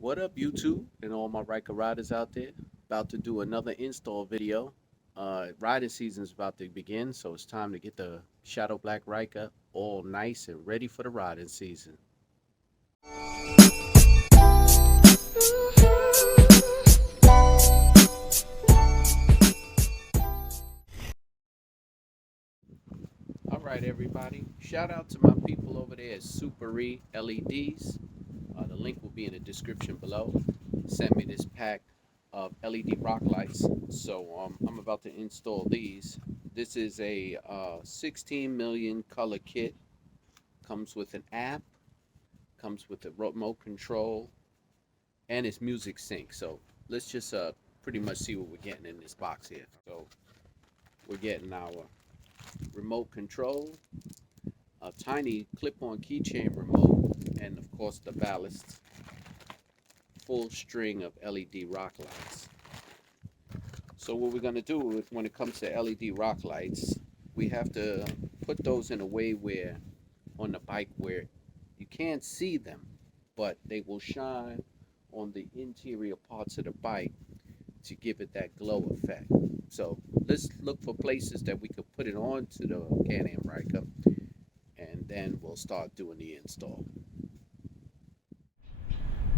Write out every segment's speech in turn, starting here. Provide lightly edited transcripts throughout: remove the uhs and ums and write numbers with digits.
What up, YouTube, and all my Ryker riders out there? About to do another install video. Riding season is about to begin, so it's time to get the Shadow Black Ryker all nice and ready for the riding season. All right, everybody. Shout out to my people over there at Super E LEDs. The link will be in the description below. Sent me this pack of LED rock lights. So I'm about to install these. This is a 16 million color kit. Comes with an app, comes with a remote control, and it's music sync. So let's just pretty much see what we're getting in this box here. So we're getting our remote control, a tiny clip-on keychain remote, and of course the ballast, full string of LED rock lights. So what we're going to do when it comes to LED rock lights, we have to put those in a way where on the bike where you can't see them, but they will shine on the interior parts of the bike to give it that glow effect. So let's look for places that we could put it onto the Can Am Ryker, and then we'll start doing the install.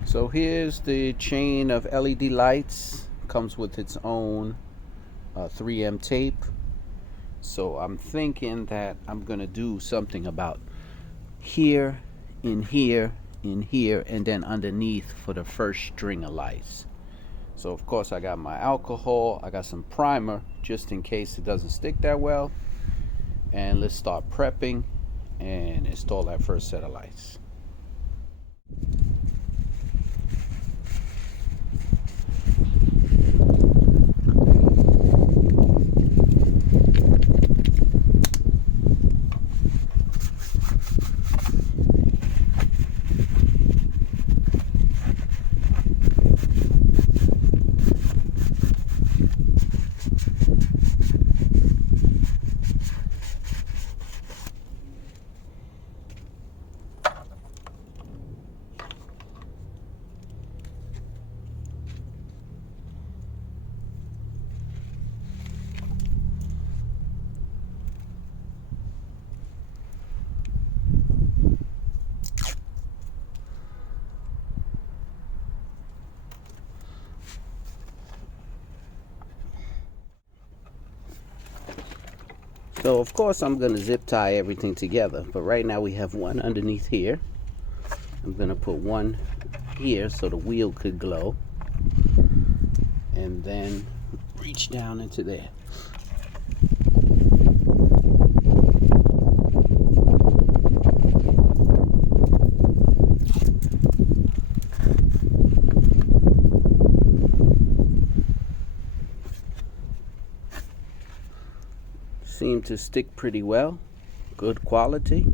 So here's the chain of LED lights. Comes with its own 3M tape. So I'm thinking that I'm gonna do something about here, in here, in here, and then underneath for the first string of lights. So of course I got my alcohol, I got some primer just in case it doesn't stick that well. And let's start prepping and install that first set of lights. So of course I'm going to zip tie everything together, but right now we have one underneath here. I'm going to put one here so the wheel could glow, and then reach down into there. Seem to stick pretty well, good quality.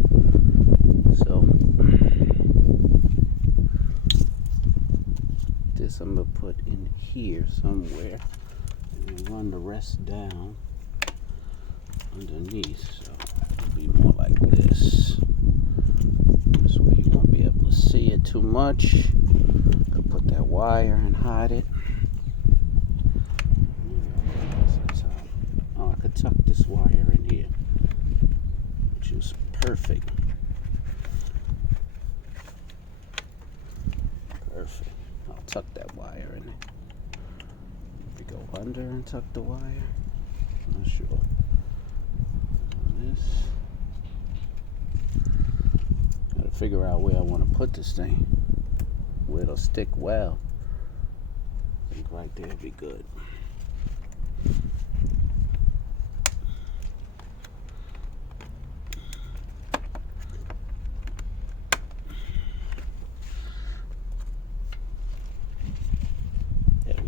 So this I'm gonna put in here somewhere and run the rest down underneath, so it'll be more like this. This way you won't be able to see it too much. I'll put that wire and hide it. Oh, I could tuck this wire in here, which is perfect. Perfect. I'll tuck that wire in it. If we go under and tuck the wire, I'm not sure. This. Gotta figure out where I want to put this thing, where it'll stick well. I think right there would be good.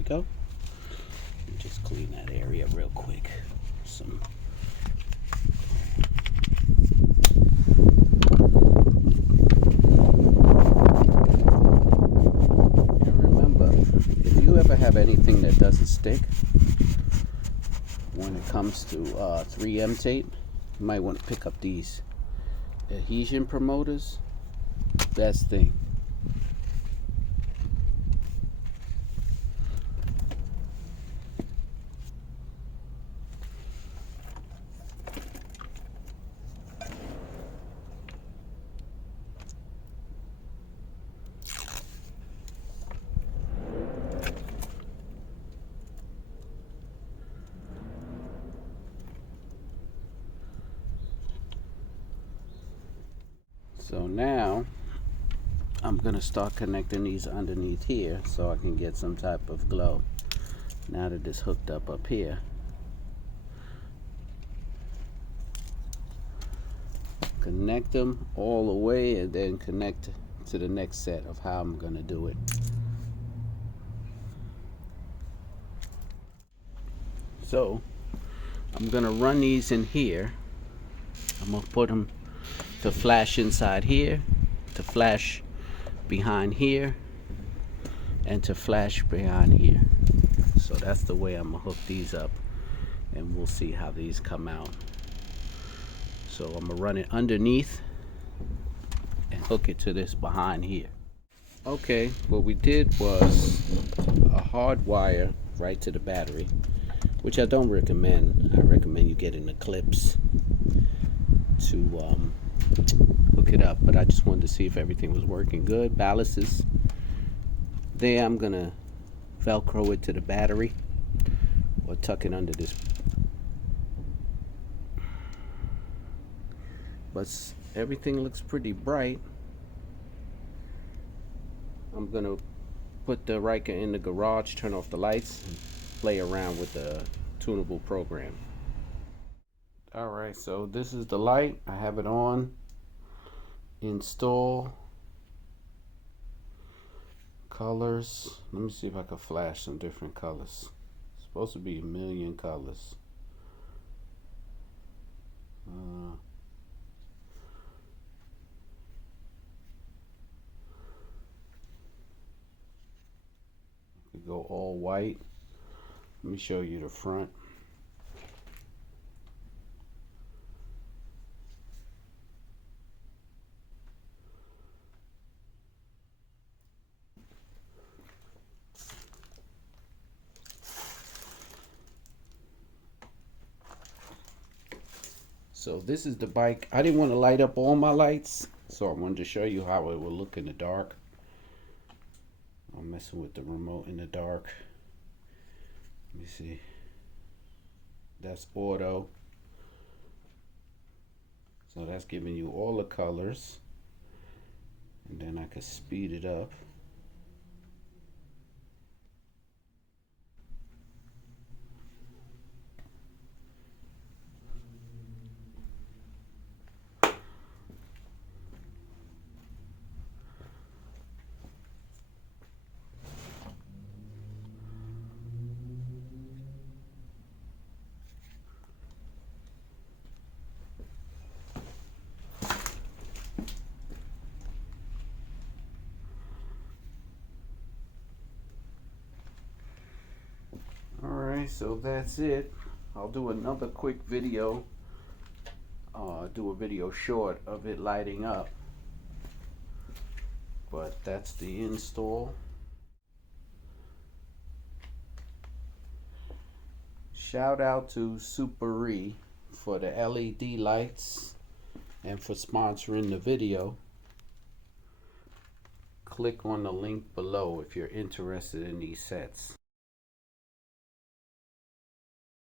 Go. Just clean that area real quick. And remember, if you ever have anything that doesn't stick when it comes to 3M tape, you might want to pick up these adhesion promoters. Best thing. So now I'm gonna start connecting these underneath here so I can get some type of glow. Now that it's hooked up here, connect them all the way and then connect to the next set of how I'm gonna do it. So I'm gonna run these in here. I'm gonna put them to flash inside here, to flash behind here, and to flash behind here. So that's the way I'm gonna hook these up, and we'll see how these come out. So I'm gonna run it underneath and hook it to this behind here. Okay, what we did was a hard wire right to the battery, which I don't recommend. I recommend you getting the clips to hook it up, but I just wanted to see if everything was working good. Ballast is there. I'm gonna Velcro it to the battery or tuck it under this, but everything looks pretty bright. I'm gonna put the Ryker in the garage, turn off the lights, and play around with the tunable program. Alright, so this is the light. I have it on. Install. Colors. Let me see if I can flash some different colors. It's supposed to be a million colors. Could go all white. Let me show you the front. So this is the bike. I didn't want to light up all my lights, so I wanted to show you how it will look in the dark. I'm messing with the remote in the dark. Let me see. That's auto. So that's giving you all the colors. And then I can speed it up. Alright, so that's it. I'll do another quick video. Do a video short of it lighting up. But that's the install. Shout out to Super for the LED lights and for sponsoring the video. Click on the link below if you're interested in these sets.